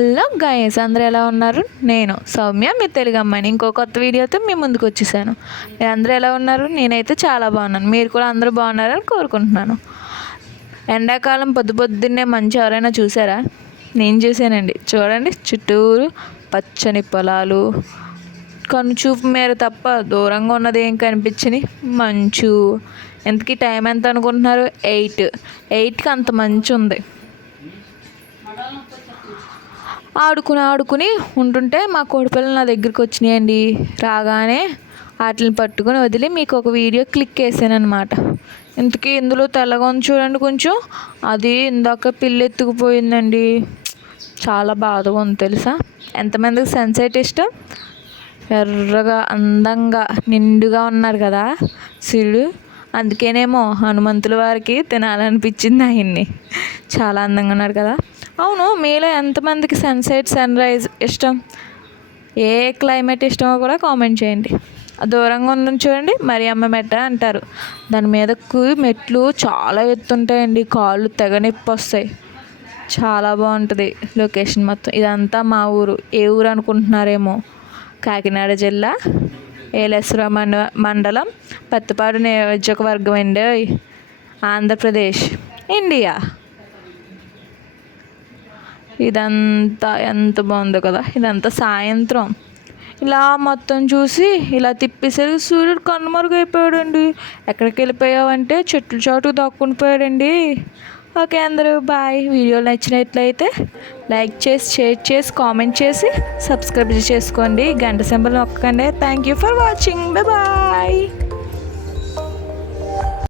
Hello guys, అందరూ ఎలా ఉన్నారు? నేను సౌమ్య, మీ తెలుగు అమ్మాయిని ఇంకో కొత్త వీడియోతో మీ ముందుకు వచ్చేసాను. మీరు అందరూ ఎలా ఉన్నారు? నేనైతే చాలా బాగున్నాను. మీరు కూడా అందరూ బాగున్నారని కోరుకుంటున్నాను. ఎండాకాలం పొద్దున్నే మంచి ఎవరైనా చూసారా? నేను చూసానండి. చూడండి, చుట్టూరు పచ్చని పొలాలు, కనుచూపు మేర తప్ప దూరంగా ఉన్నది ఏం కనిపించని మంచు. ఎంతకీ టైం ఎంత అనుకుంటున్నారు? 8కి అంత మంచు ఉంది. ఆడుకుని ఉంటుంటే మా కోడిపిల్లలు నా దగ్గరికి వచ్చినాయండి. రాగానే వాటిని పట్టుకొని వదిలి మీకు ఒక వీడియో క్లిక్ వేసాను అనమాట. ఇంతకీ ఇందులో తెల్లగా ఉంది చూడండి కొంచెం, అది ఇందాక పిల్లి ఎత్తుకుపోయిందండి. చాలా బాధగా ఉంది తెలుసా. ఎంతమందికి సన్సెట్ ఇష్టం? ఎర్రగా అందంగా నిండుగా ఉన్నారు కదా సూర్యుడు. అందుకేనేమో హనుమంతుల వారికి తినాలనిపించింది ఆయన్ని. చాలా అందంగా ఉన్నారు కదా. అవును, మీలో ఎంతమందికి సన్సెట్ సన్ రైజ్ ఇష్టం? ఏ క్లైమేట్ ఇష్టమో కూడా కామెంట్ చేయండి. దూరంగా ఉందని చూడండి, మరియమ్మ మెట్ట అంటారు. దాని మీదకు మెట్లు చాలా ఎత్తుంటాయండి, కాళ్ళు తెగ నొప్పి వస్తాయి. చాలా బాగుంటుంది లొకేషన్ మొత్తం. ఇదంతా మా ఊరు. ఏ ఊరు అనుకుంటున్నారేమో? కాకినాడ జిల్లా ఏలేశ్వరం మండలం పత్తిపాడు నియోజకవర్గం అండి, ఆంధ్రప్రదేశ్, ఇండియా. ఇదంతా ఎంత బాగుందో కదా. ఇదంతా సాయంత్రం. ఇలా మొత్తం చూసి ఇలా తిప్పేసరికి సూర్యుడు కనుమరుగైపోయాడండి. ఎక్కడికి వెళ్ళిపోయావంటే చెట్ల చాటుకు దాక్కుని పోయాడండి. ఓకే అందరూ బాయ్. వీడియో నచ్చినట్లయితే లైక్ చేసి, షేర్ చేసి, కామెంట్ చేసి, సబ్స్క్రైబ్ చేసుకోండి. గంట సింబల్ నొక్కకండి. Thank you for watching. Bye.